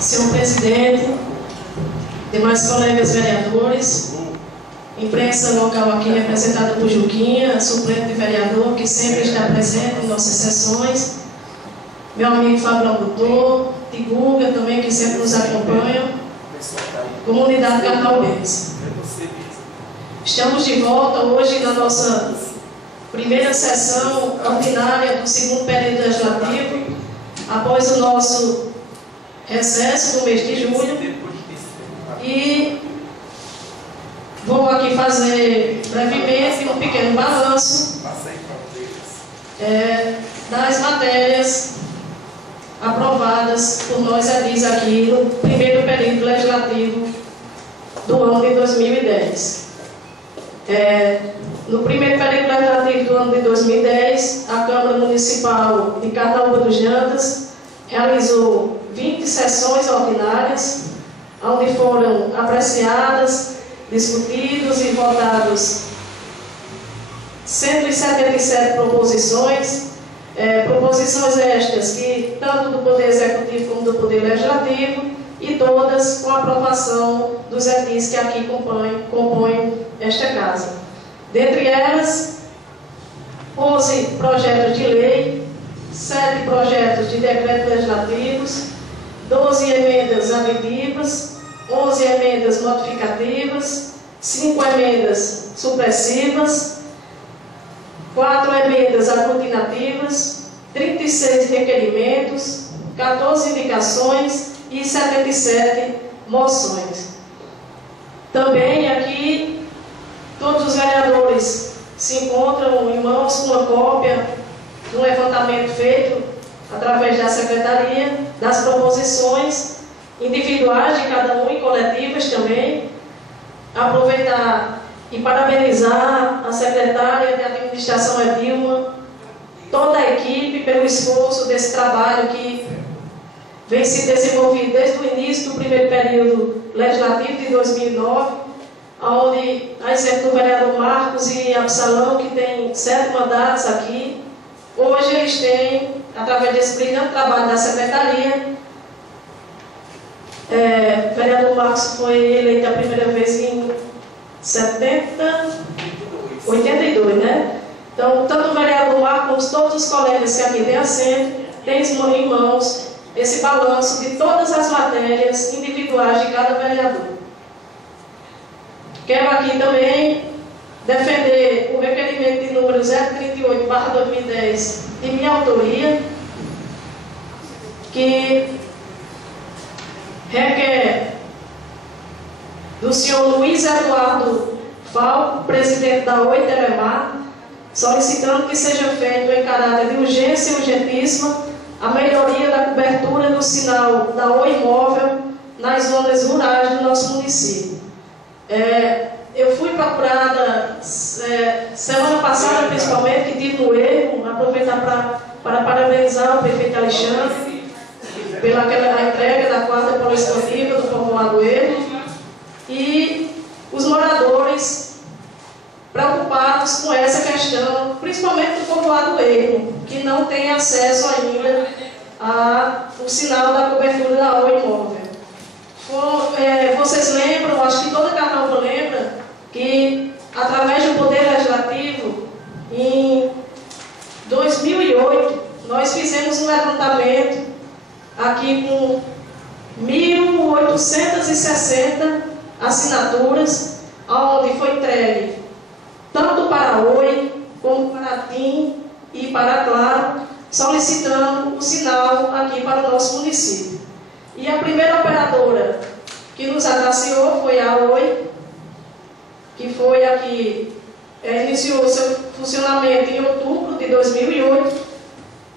senhor presidente, demais colegas vereadores, imprensa local aqui representada por Juquinha, suplente de vereador, que sempre está presente em nossas sessões, meu amigo Fábio Locutor, Tiguga também, que sempre nos acompanha, comunidade carnaubense. Estamos de volta hoje na nossa primeira sessão ordinária do segundo período legislativo, após o nosso recesso do mês de julho, e vou aqui fazer brevemente um pequeno balanço das matérias aprovadas por nós aqui no primeiro período legislativo do ano de 2010. No primeiro período legislativo do ano de 2010, a Câmara Municipal de Carnaúba dos Jandas realizou 20 sessões ordinárias, onde foram apreciadas, discutidos e votados 177 proposições, proposições estas que tanto do Poder Executivo como do Poder Legislativo, e todas com a aprovação dos edis que aqui compõem esta Casa. Dentre elas, 11 projetos de lei, 7 projetos de decretos legislativos, 12 emendas aditivas, 11 emendas modificativas, 5 emendas supressivas, 4 emendas aglutinativas, 36 requerimentos, 14 indicações e 77 moções. Também aqui, todos os vereadores se encontram em mãos com uma cópia do levantamento feito através da Secretaria, das proposições individuais de cada um e coletivas também. Aproveitar e parabenizar a secretária de administração Edilma, toda a equipe pelo esforço desse trabalho que vem se desenvolvido desde o início do primeiro período legislativo de 2009, onde, a exemplo do vereador Marcos e Absalão, que tem 7 mandatos aqui, hoje eles têm, através desse brilhante trabalho da secretaria, o vereador Marcos foi eleito a primeira vez em 82, né? Então, tanto o vereador Marcos como todos os colegas que aqui têm assento, têm em mãos esse balanço de todas as matérias individuais de cada vereador. Quero aqui também defender o requerimento de número 038/2010 de minha autoria, que requer do senhor Luiz Eduardo Falco, presidente da Oi Telemar, solicitando que seja feito em caráter de urgência e urgentíssima a melhoria da cobertura do sinal da Oi Móvel nas zonas rurais do nosso município. Eu fui procurada semana passada, principalmente, que tive um erro, aproveitar para parabenizar o prefeito Alexandre pela entrega da 4ª Poliesportiva do povoado Erro, e os moradores preocupados com essa questão, principalmente do povoado Erro, que não tem acesso ainda ao sinal da cobertura da Oi Móvel. Vocês lembram, acho que toda Carnaúba lembra, que através do Poder Legislativo, em 2008, nós fizemos um levantamento aqui com 1.860 assinaturas, onde foi entregue tanto para a Oi, como para a TIM e para a Claro, solicitando o sinal aqui para o nosso município. E a primeira operadora que nos agraciou foi a Oi, que foi aqui, iniciou seu funcionamento em outubro de 2008,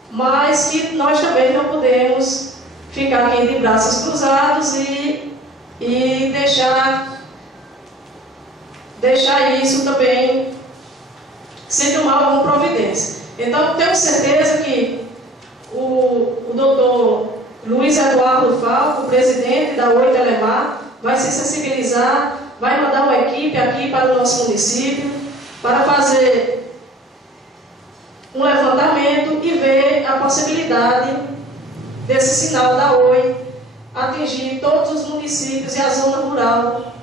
mas que nós também não podemos ficar aqui de braços cruzados e deixar isso também sem tomar alguma providência. Então, temos certeza que o doutor Luiz Eduardo Falco, presidente da Oi Telemar, vai se sensibilizar, vai mandar uma equipe aqui para o nosso município para fazer um levantamento e ver a possibilidade desse sinal da Oi atingir todos os municípios e a zona rural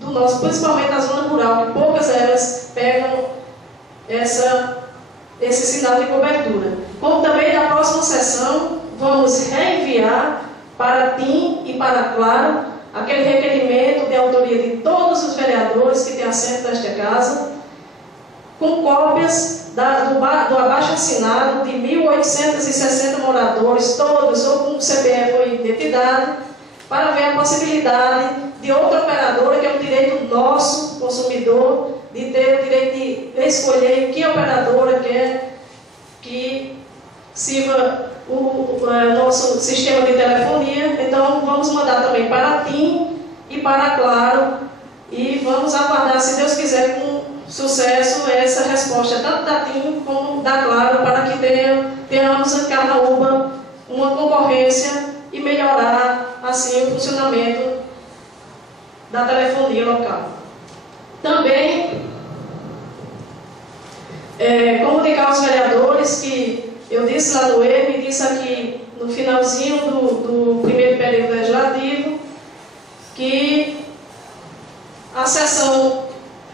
do nosso, principalmente a zona rural, que poucas elas pegam esse sinal de cobertura. Como também na próxima sessão vamos reenviar para a TIM e para a Claro aquele requerimento de autoria de todos os vereadores que têm assento nesta casa, com cópias do abaixo-assinado de 1.860 moradores, todos ou com CPF ou identidade, para ver a possibilidade de outra operadora, que é o direito nosso, consumidor, de ter o direito de escolher que operadora quer que sirva o nosso sistema de telefonia. Então, vamos mandar também para a TIM e para a Claro, e vamos aguardar, se Deus quiser, com sucesso, essa resposta, tanto da TIM como da Claro, para que tenhamos em Carnaúba uma concorrência e melhorar, assim, o funcionamento da telefonia local. Também, comunicar aos vereadores que eu disse lá no ERM, e disse aqui no finalzinho do primeiro período legislativo, que a sessão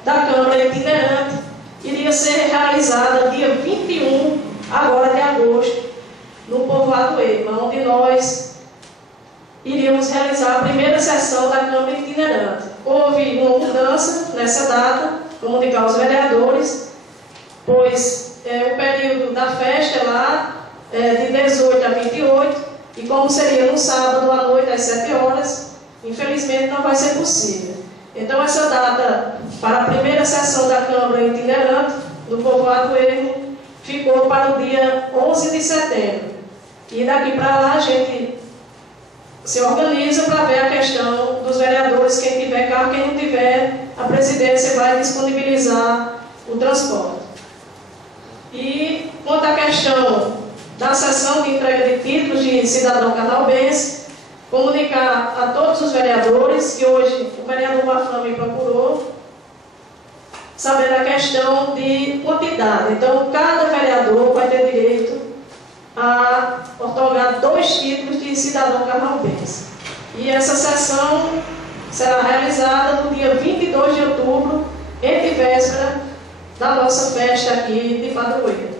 da Câmara itinerante iria ser realizada dia 21, agora de agosto, no povoado ERM, onde nós iríamos realizar a primeira sessão da Câmara itinerante. Houve uma mudança nessa data, comunicar aos vereadores, pois o período da festa é lá de 18 a 28, e como seria no sábado à noite às 7 horas, infelizmente não vai ser possível. Então essa data para a primeira sessão da Câmara itinerante do povoado ERM ficou para o dia 11 de setembro. E daqui para lá a gente se organiza para ver a questão dos vereadores, quem tiver carro, quem não tiver, a presidência vai disponibilizar o transporte. E quanto à questão da sessão de entrega de títulos de cidadão carnaubense, comunicar a todos os vereadores que hoje o vereador Bafam me procurou, saber a questão de quantidade. Então, cada vereador vai ter direito a otorgar 2 títulos de cidadão carnaubense. E essa sessão será realizada no dia 22 de outubro, entre véspera da nossa festa aqui de Padroeira.